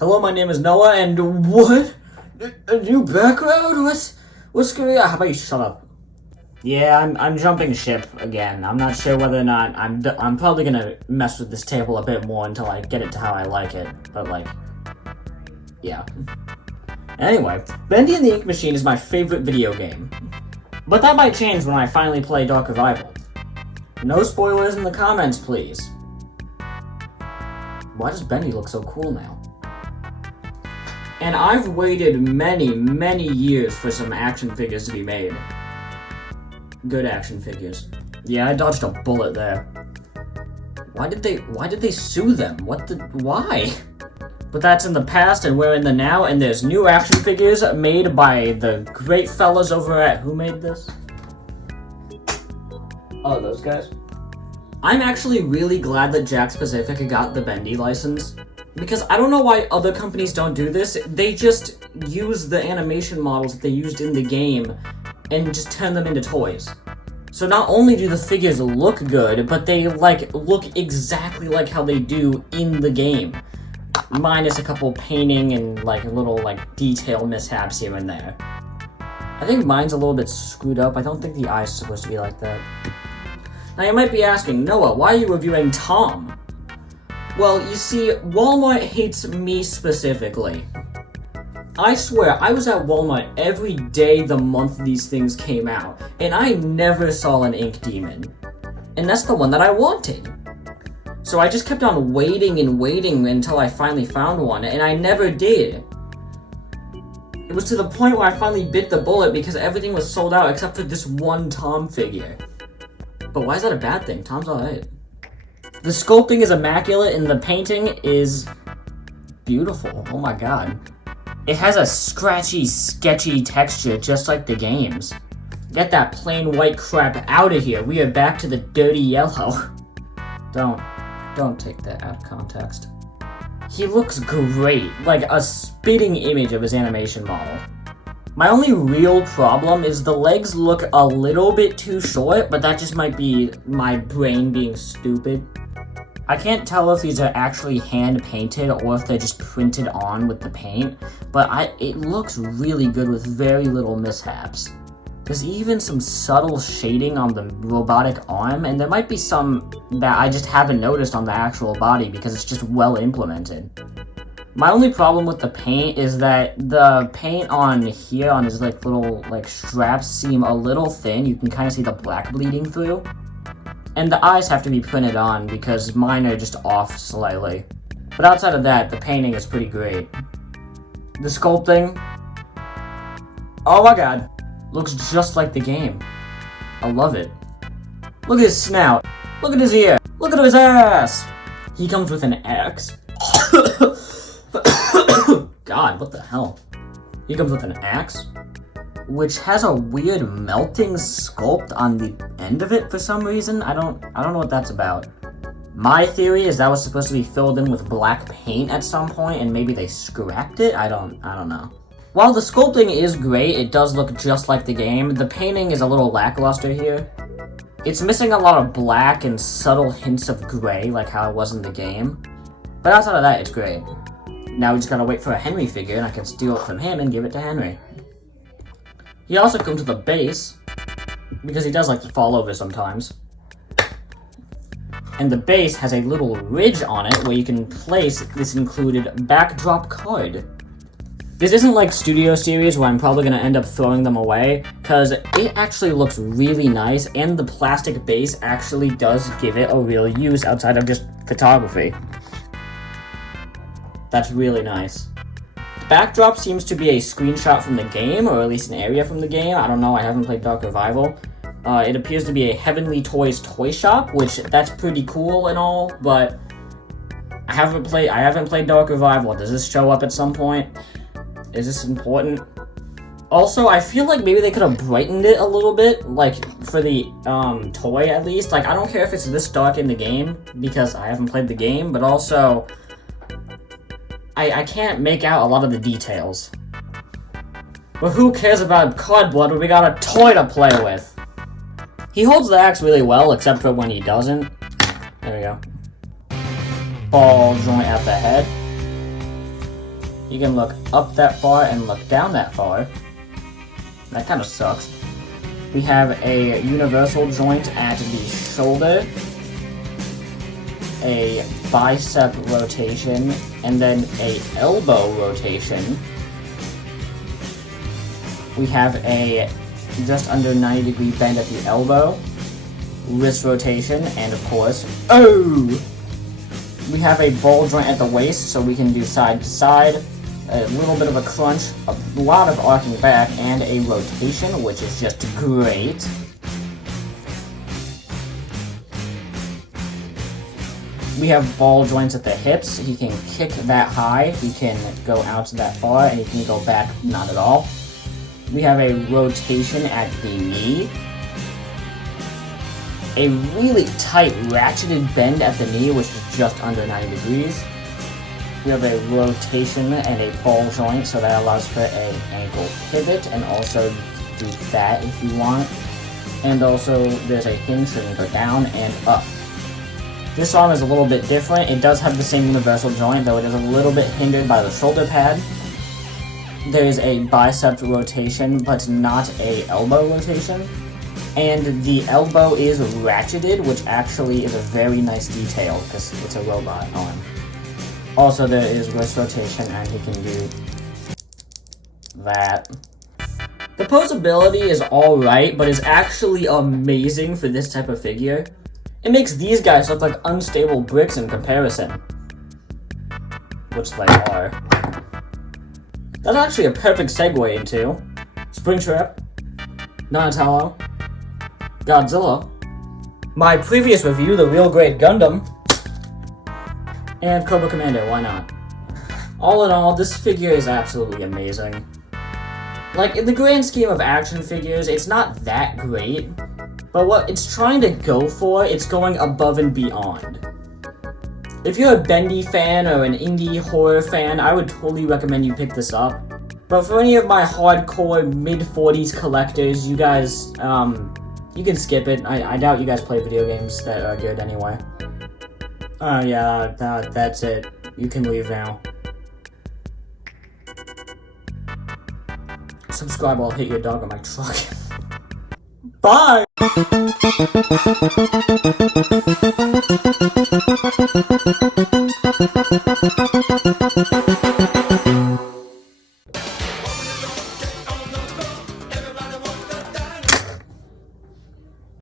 Hello, my name is Noah, and what? A new background? What's going on? How about you shut up? Yeah, I'm jumping ship again. I'm not sure whether or not I'm probably gonna mess with this table a bit more until I get it to how I like it. But yeah. Anyway, Bendy and the Ink Machine is my favorite video game. But that might change when I finally play Dark Revival. No spoilers in the comments, please. Why does Bendy look so cool now? And I've waited many years for some action figures to be made. Good action figures. Yeah, I dodged a bullet there. Why did they sue them? Why? But that's in the past and we're in the now, and there's new action figures made by the great fellas over at who made this? Oh, those guys? I'm actually really glad that Jakks Pacific got the Bendy license. Because I don't know why other companies don't do this. They just use the animation models that they used in the game and just turn them into toys. So not only do the figures look good, but they look exactly like how they do in the game. Minus a couple painting and little detail mishaps here and there. I think mine's a little bit screwed up. I don't think the eye's supposed to be like that. Now you might be asking, Noah, why are you reviewing Tom? Well, you see, Walmart hates me specifically. I swear, I was at Walmart every day the month these things came out, and I never saw an ink demon. And that's the one that I wanted. So I just kept on waiting and waiting until I finally found one, and I never did. It was to the point where I finally bit the bullet because everything was sold out except for this one Tom figure. But why is that a bad thing? Tom's alright. The sculpting is immaculate and the painting is beautiful. Oh my god. It has a scratchy, sketchy texture just like the games. Get that plain white crap out of here. We are back to the dirty yellow. Don't take that out of context. He looks great, like a spitting image of his animation model. My only real problem is the legs look a little bit too short, but that just might be my brain being stupid. I can't tell if these are actually hand-painted or if they're just printed on with the paint, but it looks really good with very little mishaps. There's even some subtle shading on the robotic arm, and there might be some that I just haven't noticed on the actual body because it's just well implemented. My only problem with the paint is that the paint on here on his little straps seem a little thin. You can kind of see the black bleeding through. And the eyes have to be printed on because mine are just off slightly. But outside of that, the painting is pretty great. The sculpting, oh my god, looks just like the game. I love it. Look at his snout. Look at his ear. Look at his ass. He comes with an axe. God, what the hell? He comes with an axe, which has a weird melting sculpt on the end of it for some reason. I don't know what that's about. My theory is that was supposed to be filled in with black paint at some point and maybe they scrapped it. I don't know. While the sculpting is great, it does look just like the game. The painting is a little lackluster here. It's missing a lot of black and subtle hints of gray like how it was in the game. But outside of that, it's great. Now we just gotta wait for a Henry figure and I can steal it from him and give it to Henry. He also comes with a base, because he does like to fall over sometimes. And the base has a little ridge on it where you can place this included backdrop card. This isn't like Studio Series where I'm probably going to end up throwing them away, because it actually looks really nice, and the plastic base actually does give it a real use outside of just photography. That's really nice. Backdrop seems to be a screenshot from the game, or at least an area from the game. I don't know, I haven't played Dark Revival. It appears to be a Heavenly Toys toy shop, which that's pretty cool and all, but I haven't played Dark Revival. Does this show up at some point? Is this important? Also, I feel like maybe they could have brightened it a little bit, for the toy at least. I don't care if it's this dark in the game, because I haven't played the game, but also I can't make out a lot of the details. But who cares about cardboard when we got a toy to play with? He holds the axe really well, except for when he doesn't. There we go. Ball joint at the head. You can look up that far and look down that far. That kind of sucks. We have a universal joint at the shoulder, a bicep rotation, and then a elbow rotation. We have a just under 90-degree bend at the elbow, wrist rotation, and of course, we have a ball joint at the waist, so we can do side to side, a little bit of a crunch, a lot of arcing back, and a rotation, which is just great. We have ball joints at the hips. He can kick that high, he can go out that far, and he can go back not at all. We have a rotation at the knee. A really tight ratcheted bend at the knee, which is just under 90 degrees. We have a rotation and a ball joint, so that allows for an ankle pivot, and also do that if you want. And also, there's a hinge so you can go down and up. This arm is a little bit different. It does have the same universal joint, though it is a little bit hindered by the shoulder pad. There is a bicep rotation, but not a elbow rotation. And the elbow is ratcheted, which actually is a very nice detail, because it's a robot arm. Also, there is wrist rotation, and he can do that. The posability is alright, but is actually amazing for this type of figure. It makes these guys look like unstable bricks in comparison. Which they are. That's actually a perfect segue into Springtrap, Donatello, Godzilla, my previous review, The Real Great Gundam, and Cobra Commander, why not? All in all, this figure is absolutely amazing. Like, in the grand scheme of action figures, it's not that great, but what it's trying to go for, it's going above and beyond. If you're a bendy fan or an indie horror fan, I would totally recommend you pick this up. But for any of my hardcore mid-40s collectors, you guys, you can skip it. I doubt you guys play video games that are good anyway. Yeah, that's it. You can leave now. Subscribe or I'll hit your dog on my truck. Bye!